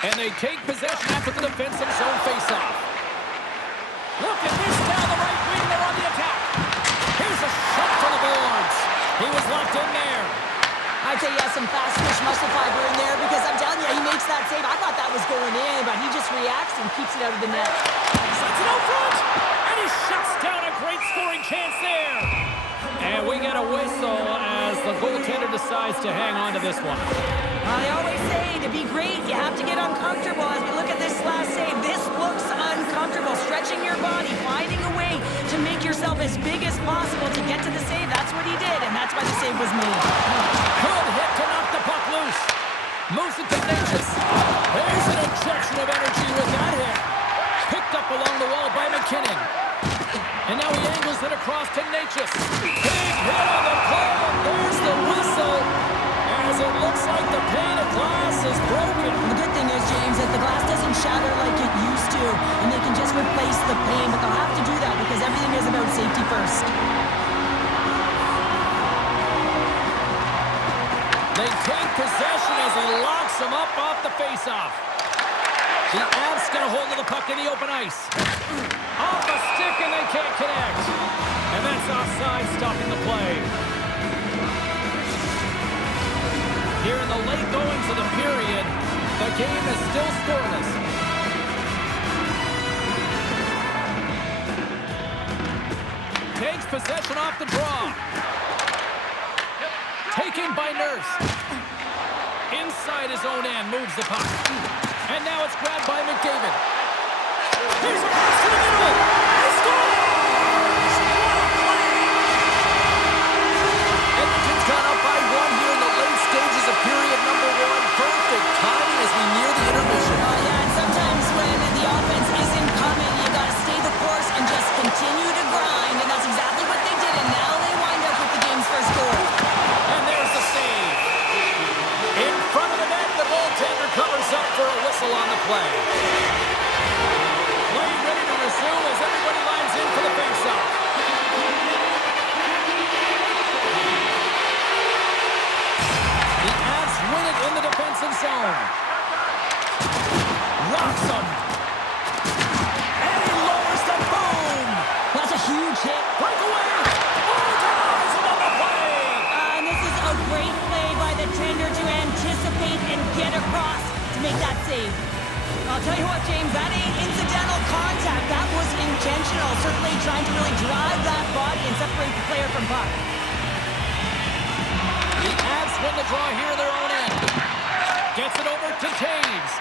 And they take possession after the defensive zone faceoff. Look at this down the right wing. They're on the attack. Here's a shot for the boards. He was locked in there. I'd say he has some fast twitch muscle fiber in there because I'm telling you, he makes that save. I thought that was going in, but he just reacts and keeps it out of the net. Sets it out front, and he shuts down a great scoring chance there. And we get a whistle as the goaltender decides to hang on to this one. They always say to be great, you have to get uncomfortable. As we look at this last save, this looks uncomfortable. Stretching your body, finding a way to make yourself as big as possible to get to the save. That's what he did, and that's why the save was made. Good hit to knock the puck loose. Moves it to Natchez. There's an injection of energy with that hit. Picked up along the wall by McKinnon. And now he angles it across to Natchez. Big hit on the play. There's the whistle. As it looks like the pane of glass is broken. The good thing is, James, that the glass doesn't shatter like it used to, and they can just replace the pane, but they'll have to do that because everything is about safety first. They take possession as he locks him up off the faceoff. The Avs get a hold of the puck in the open ice. Off a stick and they can't connect. And that's offside, stopping the play. Here in the late goings of the period, the game is still scoreless. Takes possession off the draw. Taken by Nurse. Inside his own end, moves the puck. And now it's grabbed by McDavid. Here's a pass to the middle. He scores! What a play! Edmonton's gone up by one here in the late stages of period number one. Perfect timing as we near the intermission. Yeah, and sometimes when the offense isn't coming, you got to stay the course and just continue to grind. And that's exactly what they did, and now they wind up with the game's first goal. And there's the save. In front of the net, the goaltender covers up for a whistle on the play. Play ready to resume as everybody lines in for the face-off. The Avs win it in the defensive zone. Rocks him. And he lowers the boom. That's a huge hit. Breakaway. Overtime on the play. And this is a great play by the tender to anticipate and get across to make that save. I'll tell you what, James, that ain't incidental contact. That was intentional, certainly trying to really drive that body and separate the player from puck. The Avs win the draw here in their own end. Gets it over to Taves.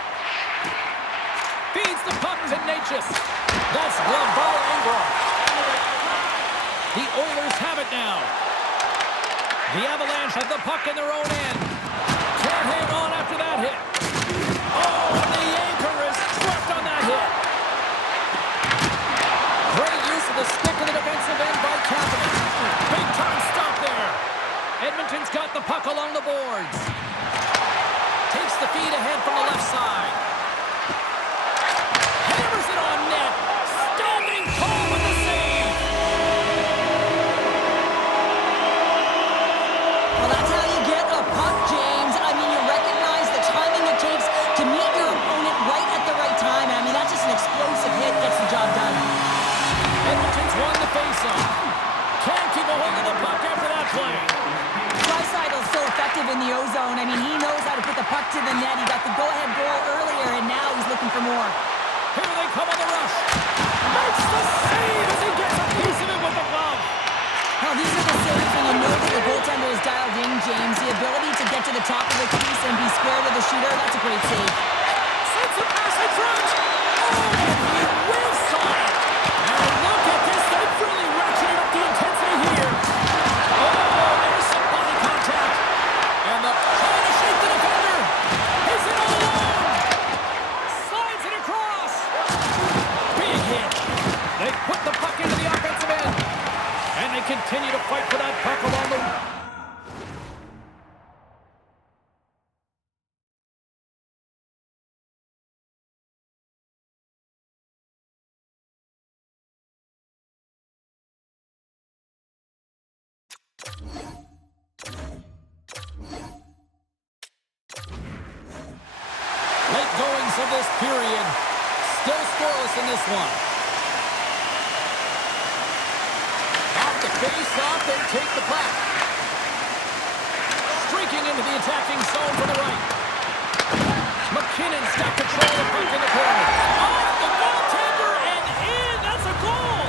Feeds the puck to Natchez. That's gloved by Ingram. The Oilers have it now. The Avalanche have the puck in their own end. Can't hang on after that hit. Oh, and the anchor is swept on that hit. Great use of the stick in the defensive end by Kapanen. Big time stop there. Edmonton's got the puck along the boards. Takes the feed ahead from the left side. Hammers it on net. Standing tall with the save. Well, that's how you get a puck, James. I mean, you recognize the timing it takes to meet your opponent right at the right time. I mean, that's just an explosive hit. Gets the job done. Edmonton's won the faceoff. Can't keep a hold of the puck after that play. Dreisaitl's so effective in the O-zone. I mean, he knows how to put the puck to the net. He got the go-ahead goal earlier, and now he's looking for more. Here they come on the rush. Makes the save as he gets a piece of it with the glove. Well, these are the saves when you know that the goaltender is dialed in, James. The ability to get to the top of the crease and be square to the shooter, that's a great save. Sends a pass in front. Oh, he whiffs on it. And look at this. They've really ratcheted up the intensity here. Oh, there's some body contact. And the trying to shake the defender. Is it all alone? Slides it across. Big hit. They put the puck into the offensive end. And they continue to fight for that puck along the... Late goings of this period. Still scoreless in this one. Off the face-off, they take the puck. Streaking into the attacking zone for the right. McKinnon's got control of the puck in the corner. Off the goaltender and in! That's a goal!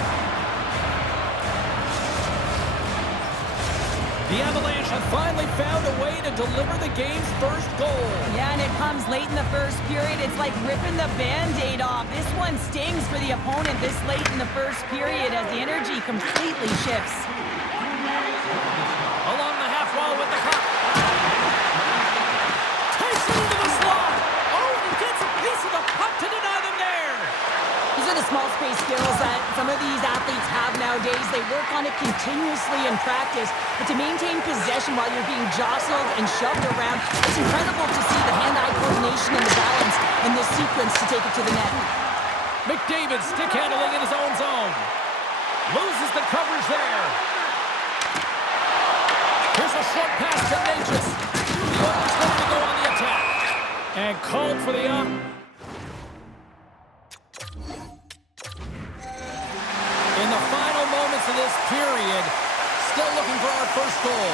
The Avalanche have finally found a way to deliver the game's first goal. Yeah, and it comes late in the first period. It's like ripping the Band-Aid off. This one stings for the opponent this late in the first period as the energy completely shifts. Along the half wall with the puck. Takes it into the slot. Oh, and he gets a piece of the puck to deny them there. These are the small space skills that some of these athletes have nowadays. They work on it continuously in practice, but to maintain possession while you're being jostled and shoved around, it's incredible to see the hand-eye coordination and the balance in this sequence to take it to the net. McDavid stick handling in his own zone. Loses the coverage there. Here's a short pass to Natchez. The Oilers ready to go on the attack. And called for the up. In the final moments of this period, still looking for our first goal.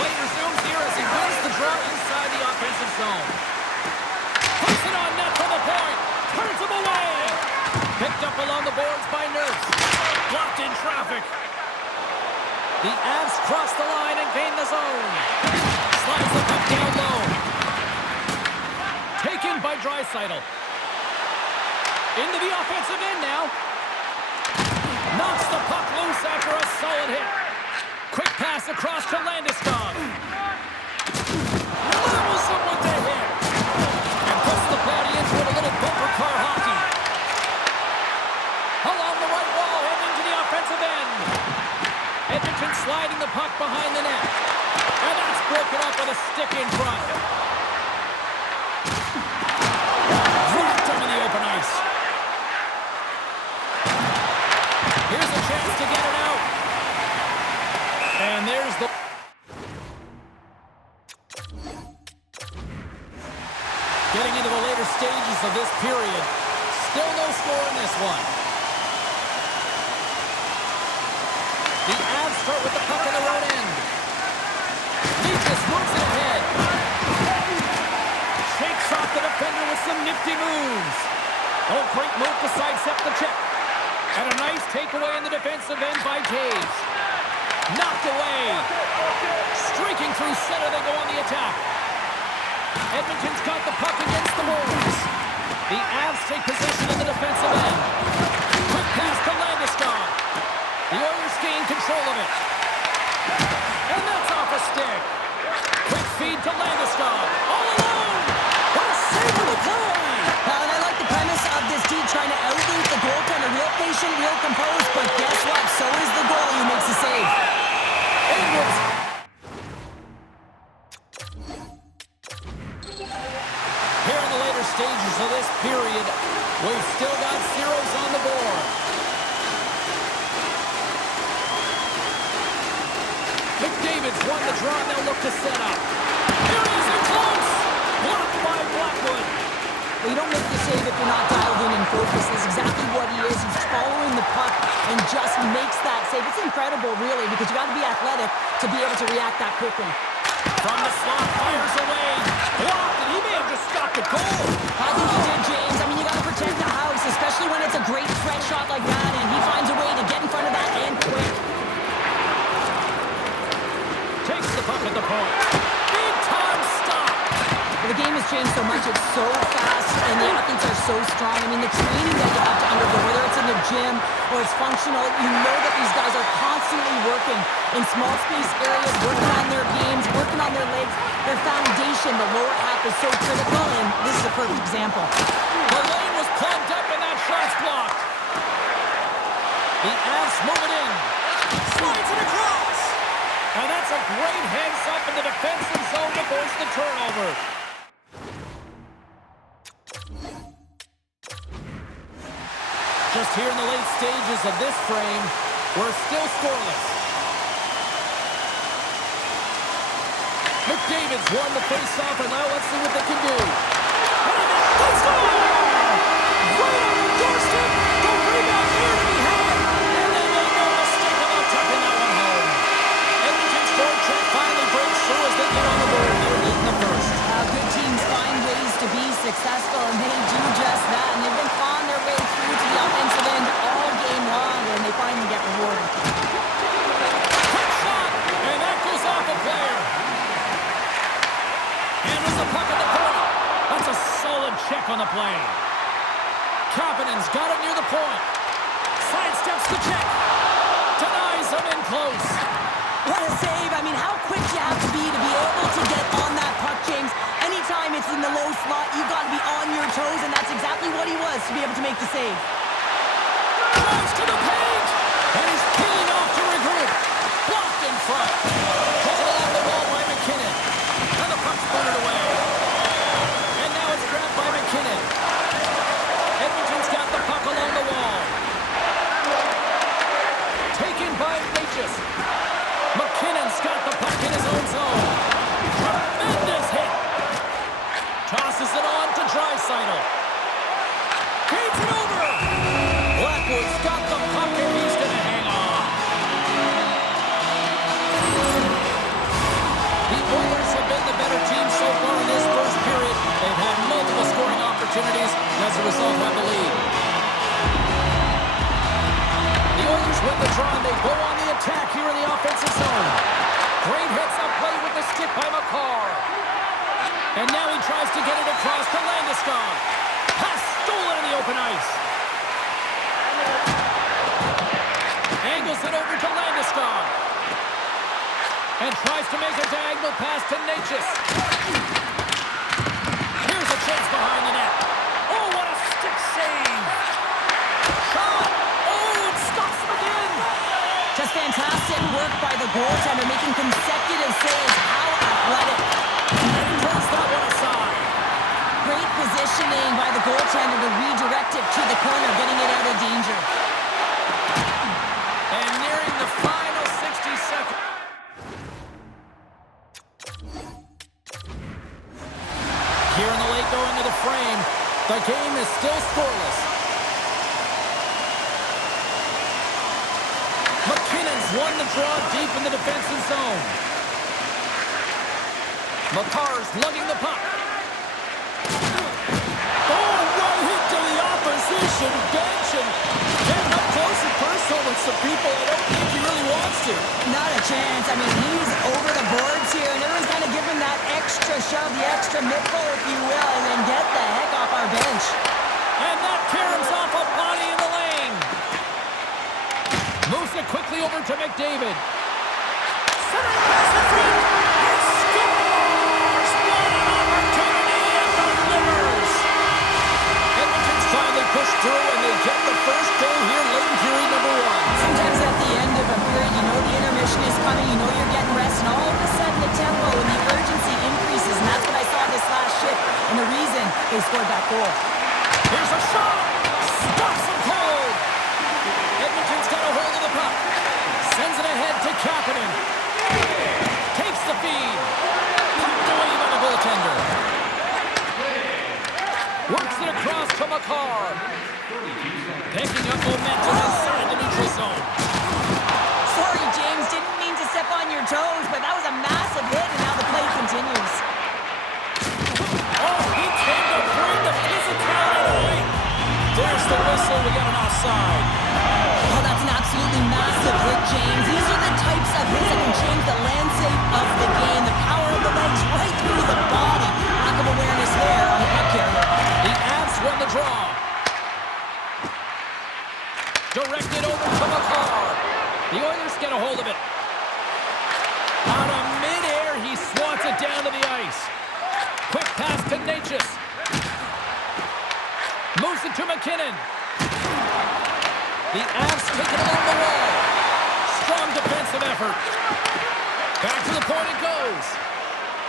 Play resumes here as he wins the draw inside the offensive zone. Puts it on net from the point. Turns him away. Picked up along the boards by Nurse. Blocked in traffic. The Avs cross the line and gain the zone. Slides the puck down low. Taken by Draisaitl. Into the offensive end now. Knocks the puck loose after a solid hit. Quick pass across to Landeskog. Levels him with the hit. And puts the body into it, a little bumper car hockey. Along the right wall, heading to the offensive end. Edmonton sliding the puck behind the net. And that's broken up with a stick in front. Dropped him in the open ice. Here's a chance to get it out. And there's the... Getting into the later stages of this period. Still no score in this one. The Avs start with the puck in the road end. Necas moves it ahead. Shakes off the defender with some nifty moves. Oh, great move to sidestep the check. And a nice takeaway in the defensive end by Taves. Knocked away. Streaking through center, they go on the attack. Edmonton's got the puck against the boards. The Avs take position in the defensive end. Quick pass to Landeskog. The Oilers gain control of it. And that's off a stick. Quick feed to Landeskog. All alone. What a save for the play. And I like the premise of this D trying to outlead the goaltender. Real patient, real composed, but guess what? So is the goalie who makes the save. Edwards. Here in the later stages of this period, we've still got zeros on the board. McDavid's won the draw, and they'll look to set up. Here he is in close. Blocked by Blackwood. Well, you don't make the save if you're not dialed in and focused. That's exactly what he is. He's following the puck and just makes that save. It's incredible, really, because you got to be athletic to be able to react that quickly. From the slot, fires away. Blocked, and he may have just stopped the goal. I think he did, James. I mean, you got to protect the house, especially when it's a great threat shot like that, and he finds a way to get in front of that and quick. Takes the puck at the point. Big time stop. Well, the game has changed so much. It's so fast, and the athletes are so strong. I mean, the training that you have to undergo, whether it's in the gym or it's functional, you know that these guys are constantly working in small space areas, working on their games, working on their legs. Their foundation, the lower half, is so critical, and this is a perfect example. The lane was plugged up, and that shot's blocked. The Avs move it in. Slides it across. And that's a great heads-up in the defensive zone to force the turnover. Just here in the late stages of this frame, we're still scoreless. McDavid's won the face-off, and now let's see what they can do. They score! Right on the doorstep. The rebound there to be had. And they made no mistake about tucking that one home. Edmonton's forecheck finally breaks through as they get on the board here late in the first. Good teams find ways to be successful, and they do just that. And they've been clawing their way through to the offensive end all game long, and they finally get rewarded. Quick shot, and that goes off a player. Handles the puck at the point. That's a solid check on the play. Kapanen's got it near the point. Sidesteps the check. Denies him in close. What a save. I mean, how quick you have to be able to get on that puck, James. Anytime it's in the low slot, you've got to be on your toes, and that's exactly what he was to be able to make the save. Drives to the paint, and he's peeling off to regroup. Blocked in front. Taken along the wall by McKinnon. And the puck's booted away. And now it's grabbed by McKinnon. Edmonton's got the puck along the wall. Taken by Natchez. McKinnon's got the puck in his own zone. Tremendous hit. Tosses it on to Draisaitl. Feeds it over. Blackwood's got the puck and he's going to hang on. The Oilers have been the better team so far in this first period. They've had multiple scoring opportunities and as a result have the lead. The Oilers win the draw and they go on the attack here in the offensive zone. Great hits up play with the stick by Makar. And now he tries to get it across to Landeskog. Pass stolen in the open ice. Angles it over to Landeskog. And tries to make a diagonal pass to Natchez. Here's a chance behind the net. Oh, what a stick save. Shot. Oh, it stops him again. Just fantastic work by the goaltender, making consecutive saves. How athletic. And he turns that one aside. Great positioning by the goaltender to redirect it to the corner, getting it out of danger. And nearing the final 60 seconds. Here in the late going of the frame, the game is still scoreless. McKinnon's won the draw deep in the defensive zone. Makar's lugging the puck. Oh, right hit to the opposition bench and getting up close and personal with some people I don't think he really wants to. Not a chance. I mean, he's over the boards here, and everyone's kind of giving that extra shove, the extra middle, if you will, and then get the heck off our bench. And that caroms off a body in the lane. Moves it quickly over to McDavid. Centering pass in front. He scores! What an opportunity and delivers. Edmonton's finally pushed through and they get the first goal here late in period number one. Sometimes at the end of a period, you know the intermission is coming, you know you're getting rest, and all of a sudden the tempo and the urgency increases, and that's what I saw this last shift, and the reason they scored that goal. Here's a shot. Stops him cold. Edmonton's got a hold of the puck. Sends it ahead to Kapanen. Takes the feed. Pucked away by the goaltender. Works it across to Makar. Picking up momentum inside the neutral zone. Sorry, James, didn't mean to step on your toes, but that was a massive hit, and now the play continues. Oh, he came to bring the physicality away. There's the whistle. We got an offside. Oh, that's an absolutely massive hit, James. These are the types of hits that can change the landscape of the game. The power of the legs right through the body. Lack of awareness there on the puck carrier. The Avs won the draw. Directed over to Makar. The Oilers get a hold of it. Out of midair, he swats it down to the ice. Quick pass to Natchez. Moves it to McKinnon. The Avs take it along the wall. Strong defensive effort. Back to the point it goes.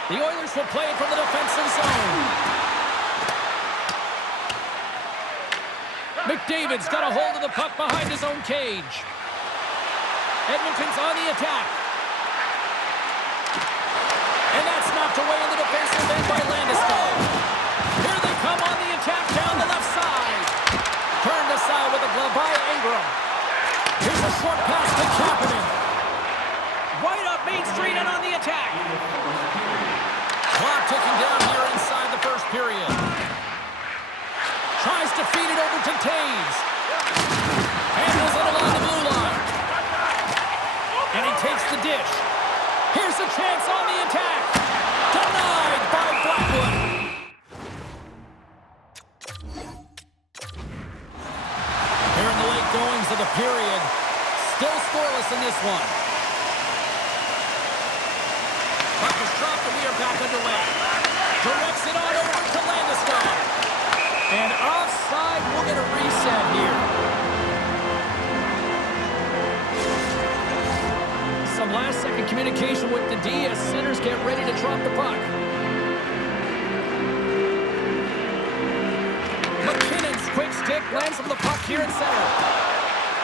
The Oilers will play it from the defensive zone. McDavid's got a hold of the puck behind his own cage. Edmonton's on the attack. And that's Knocked away in the defensive end by Landeskog. Here they come on the attack down the left side. Turned aside with a glove by Ingram. Here's a short pass to Kapanen. Right up Main Street and on the attack. Clock ticking down here inside the first period. Tries to feed it over to Taves. Handles it along the blue line. And he takes the dish. Here's a chance on the attack. Denied by Blackwood. Here in the late goings of the period. Still scoreless in this one. Puck is dropped and we are back underway. Directs it on over to Landeskog. And offside, we'll get a reset here. Some last-second communication with the D as centers get ready to drop the puck. McKinnon's quick stick lands from the puck here in center.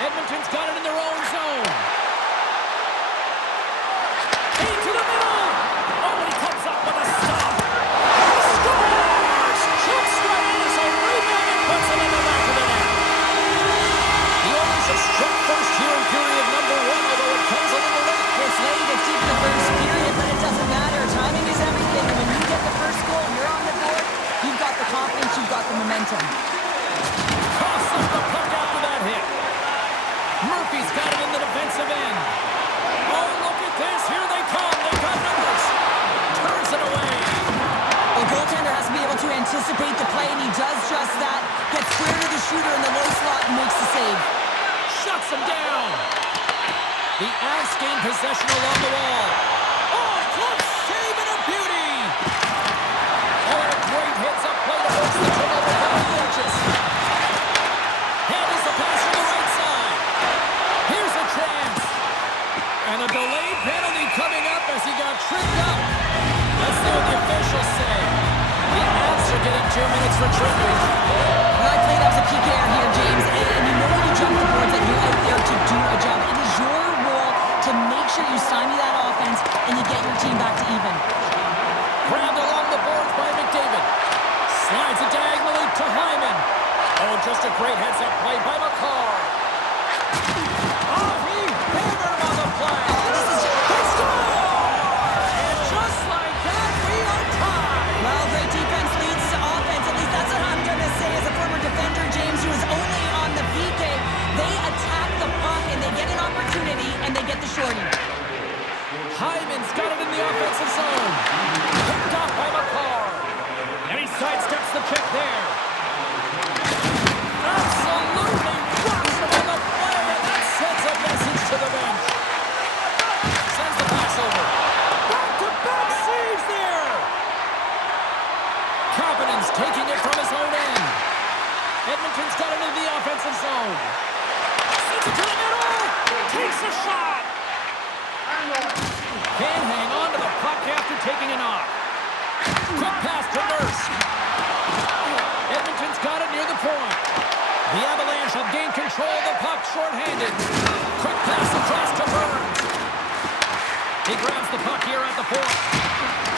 Edmonton's got it in their own zone. Into the middle! Oh, and he comes up with a stop. He scores! Jumps right in as a rebound and puts it in the back of the net. The Oilers have struck first here in period number 1, although it comes a little late. It's late, it's deep in the first period, but it doesn't matter. Timing is everything. When you get the first goal, you're on the board. You've got the confidence, you've got the momentum. Tosses the puck after that hit. Murphy's got it in the defensive end. Oh, look at this. Here they come. They've got numbers. Turns it away. The goaltender has to be able to anticipate the play, and he does just that. Gets square to the shooter in the low slot and makes the save. Shuts him down. The Avs gain possession along the wall. Oh, close save and a beauty. Oh, and a great heads-up play to force the turnover by Burgess. Handles the pass from the right side. Here's a chance. And a delayed penalty coming up as he got tripped up. Let's see what the officials say. The Avs are getting 2 minutes for tripping. Well, I played as a PKR here, James, and you know when you jump the boards that you're out there to do a job. It is your role to make sure you stymie that offense and you get your team back to even. Grabbed along the boards by McDavid. Slides it diagonally to Hyman. Oh, just a great heads-up play by McCarr. Oh, he hammered him on the play. This is just... They score! And just like that, we are tied. Well, great defense leads to offense. At least that's what I'm going to say as a former defender, James, who is only on the PK. They attack the puck and they get an opportunity and they get the shorty. Hyman's got it in the offensive zone. Picked off by McCarr. And he sidesteps the check there. Absolutely rocks him on the play, and that sends a message to the bench. Sends the pass over. Back-to-back saves there. Kapanen's taking it from his own end. Edmonton's got it in the offensive zone. Sends it to the middle. Takes a shot. Can't hang on to the puck after taking a knock. Quick pass to Nurse. Edmonton's got it near the point. The Avalanche have gained control of the puck short-handed. Quick pass across to Burns. He grabs the puck here at the point.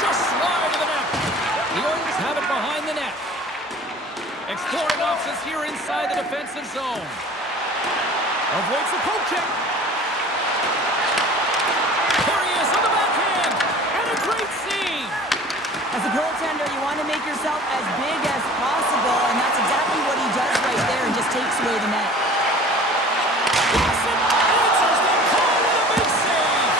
Just slide to the net. The Oilers have it behind the net. Exploring options here inside the defensive zone. Avoids the poke check. There he is on the backhand. And a great save. As a goaltender, you want to make yourself as big as possible, and that's exactly what he does right there and just takes away the net. Lawson answers the call with a big save.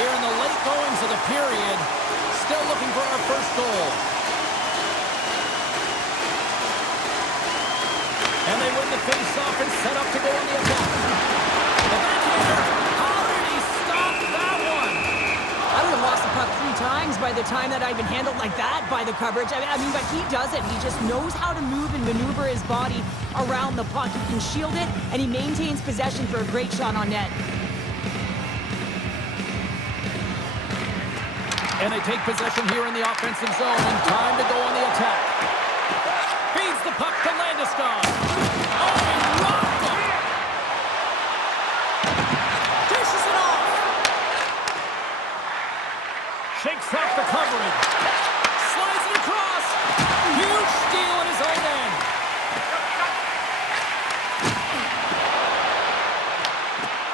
Here in the late goings of the period, still looking for our first goal. And they win the face-off and set up to go on the attack. The backhander, how did he stop that one? I would have lost the puck 3 times by the time that I've been handled like that by the coverage. I mean, but he does it. He just knows how to move and maneuver his body around the puck. He can shield it, and he maintains possession for a great shot on net. And they take possession here in the offensive zone, and time to go on the attack. Feeds the puck to Landeskog. Oh, he rocked him!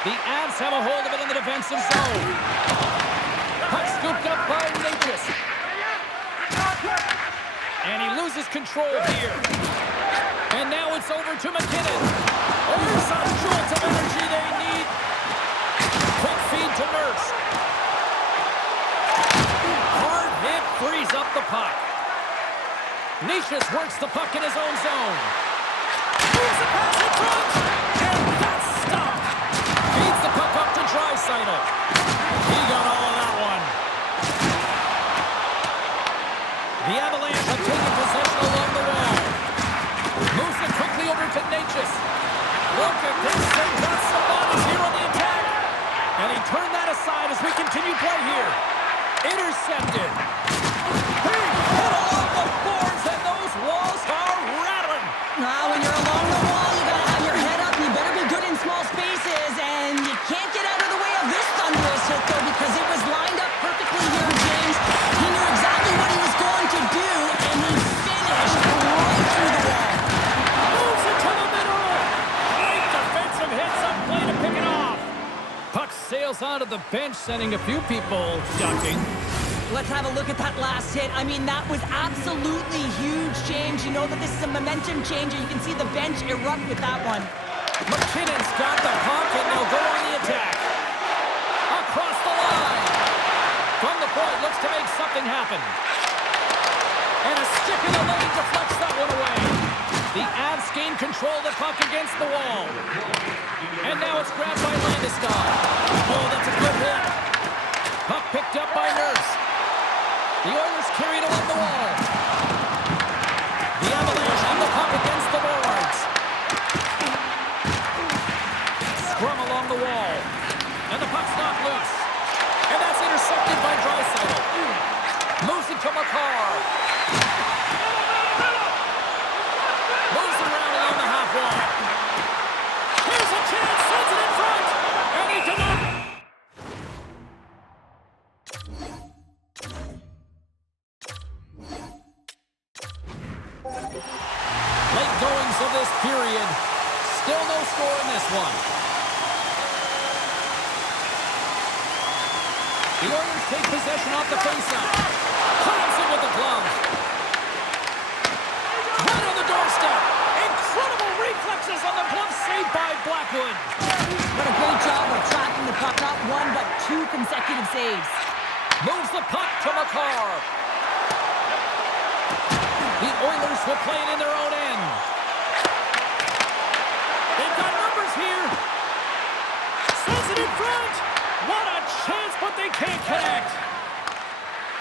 The Avs have a hold of it in the defensive zone. Puck scooped up by Natchez. And he loses control here. And now it's over to McKinnon. There's some jolt of energy they need. Quick feed to Nurse. Hard hit frees up the puck. Natchez works the puck in his own zone. Moves the pass in front. And that's stopped. Feeds the puck up to Draisaitl. He got all of that one. The Avalanche have taken possession along the wall. Moves it quickly over to Natchez. Look at this. They've got some bodies here on the attack. And he turned that aside as we continue play here. Intercepted. Big hit along the boards, and those walls are rattling. When you're along the wall, you gotta have your head up. You better be good in small spaces, and you can't get out of the way of this thunderous hit, though, because it was lined up perfectly here, James. He knew exactly what he was going to do, and he finished right through the wall. Moves it to the middle. Great defensive hit. Some play to pick it off. Puck sails onto the bench, sending a few people ducking. Let's have a look at that last hit. I mean, that was absolutely huge, James. You know that this is a momentum changer. You can see the bench erupt with that one. McKinnon's got the puck, and they'll go on the attack. Across the line. From the point, looks to make something happen. And a stick in the lane deflects that one away. The Avs gain control of the puck against the wall. And now it's grabbed by Landeskog. Oh, that's a good hit. Puck picked up by Nurse. The Oilers carried along the wall. The Avalanche have the puck against the boards. Scrum along the wall. And the puck's not loose. And that's intercepted by Draisaitl. Moves it to Makar. Moves it around along the half wall. Here's a chance. Sends it in front. And he denies. Late goings of this period. Still no score in this one. The Oilers take possession off the faceoff. Clams it with the glove. Right on the doorstep. Incredible reflexes on the glove save by Blackwood. What a great job of tracking the puck. Not one, but two consecutive saves. Moves the puck to Makar. The Oilers will play it in their own end. They've got numbers here. Sends it in front. What a chance, but they can't connect.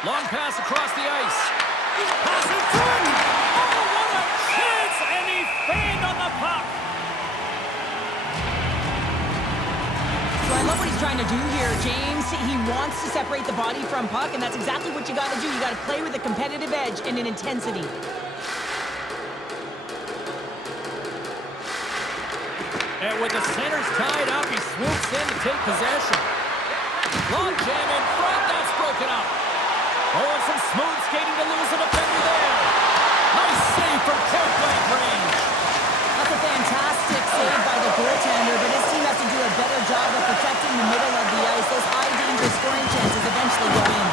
Long pass across the ice. Pass in front. Oh, what a chance, and he fanned on the puck. So I love what he's trying to do here, James. He wants to separate the body from puck, and that's exactly what you got to do. You got to play with a competitive edge and an intensity. And with the centers tied up, he swoops in to take possession. Long jam in front, that's broken up. Oh, and some smooth skating to lose a defender there. Nice save from point-blank range. That's a fantastic save by the goaltender, but his team has to do a better job of protecting the middle of the ice. Those high-danger scoring chances eventually go in.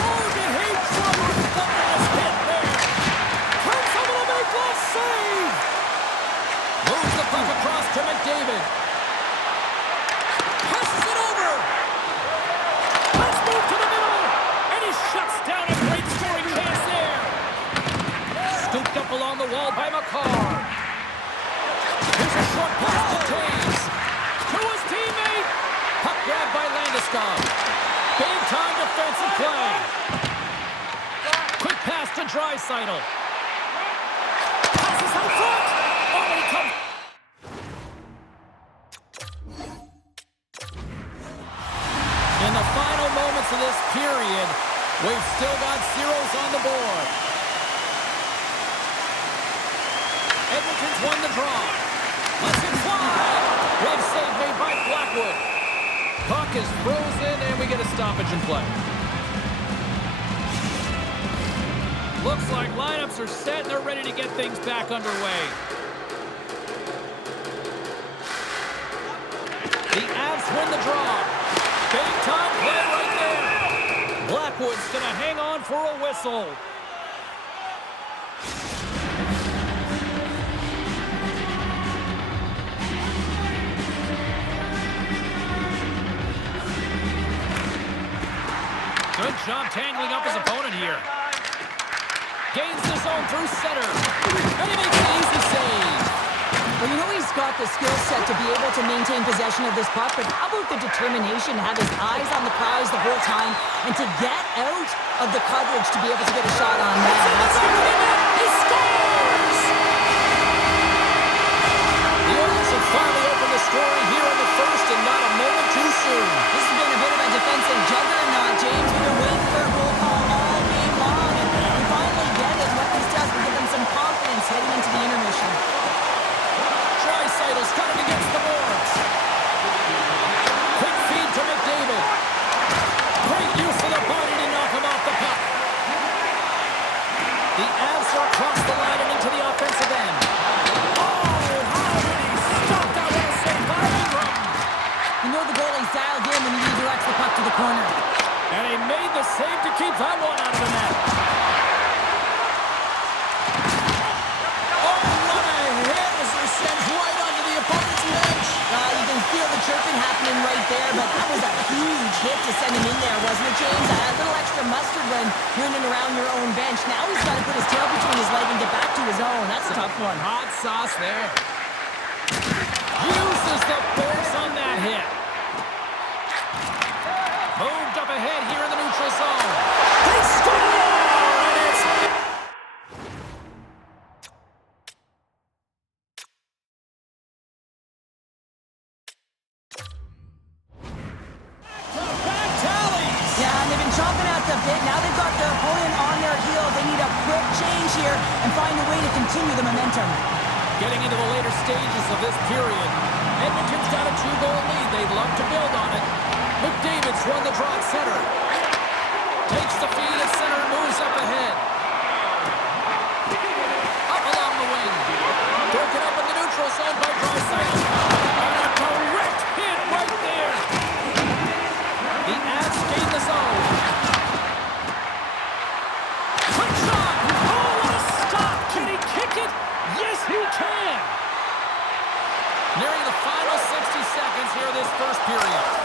Oh, did he trouble the last hit there? Turns over the big glove save. Moves the puck across to McDavid. Passes it over. Let's move to the middle. And he shuts down a great scoring chance there. Scooped up along the wall by Makar. Here's a short pass to Taves. To his teammate. Puck grabbed by Landeskog. Big time defensive play. Quick pass to Draisaitl. Passes out front. Oh, and he comes. In the final moments of this period, we've still got zeros on the board. Edmonton's won the draw. Let's it fly. Glove save made by Blackwood. Puck is frozen, and we get a stoppage in play. Looks like lineups are set, and they're ready to get things back underway. The Avs Avs win the draw. Big time play right there. Blackwood's going to hang on for a whistle. Good job tangling up his opponent here. Gains the zone through center. And he makes an easy save. Well, you know he's got the skill set to be able to maintain possession of this puck, but how about the determination to have his eyes on the prize the whole time and to get out of the coverage to be able to get a shot on that? He scores! The Oilers have finally opened the scoring here in the first and not a moment too soon. This has been a bit of a defensive juggernaut, James. We've been waiting for a goal call all game long, and we finally get it. What this does will give them some confidence heading into the intermission. Draisaitl's got it against the boards. Quick feed to McDavid. Great use of the body to knock him off the puck. The Avs are across the line and into the offensive end. Oh, how did he stop that well saved by Ingram? You know the goalie's dialed in when he redirects the puck to the corner. And he made the save to keep that one out of the net. Oh, what a hit as he sends right onto the opponent's bench. You can feel the chirping happening right there, but that was a huge hit to send him in there, wasn't it, James? A little extra mustard when you're in and around your own bench. Now he's got to put his tail between his leg and get back to his own. That's a tough one. Hot sauce there. Uses the force on that hit. Moved up ahead here in the neutral zone. They score! And it's... Back tallies! Yeah, and they've been chomping at the bit. Now they've got their opponent on their heels. They need a quick change here and find a way to continue the momentum. Getting into the later stages of this period, Edmonton's got a 2-goal lead. They'd love to build on it. McDavid's run the draw at center. Takes the feed at center and moves up ahead. Up along the wing. Broken up in the neutral zone by Draisaitl. And a correct hit right there. The Avs gain the zone. Quick shot! Oh, what a stop! Can he kick it? Yes, he can! Nearing the final 60 seconds here of this first period.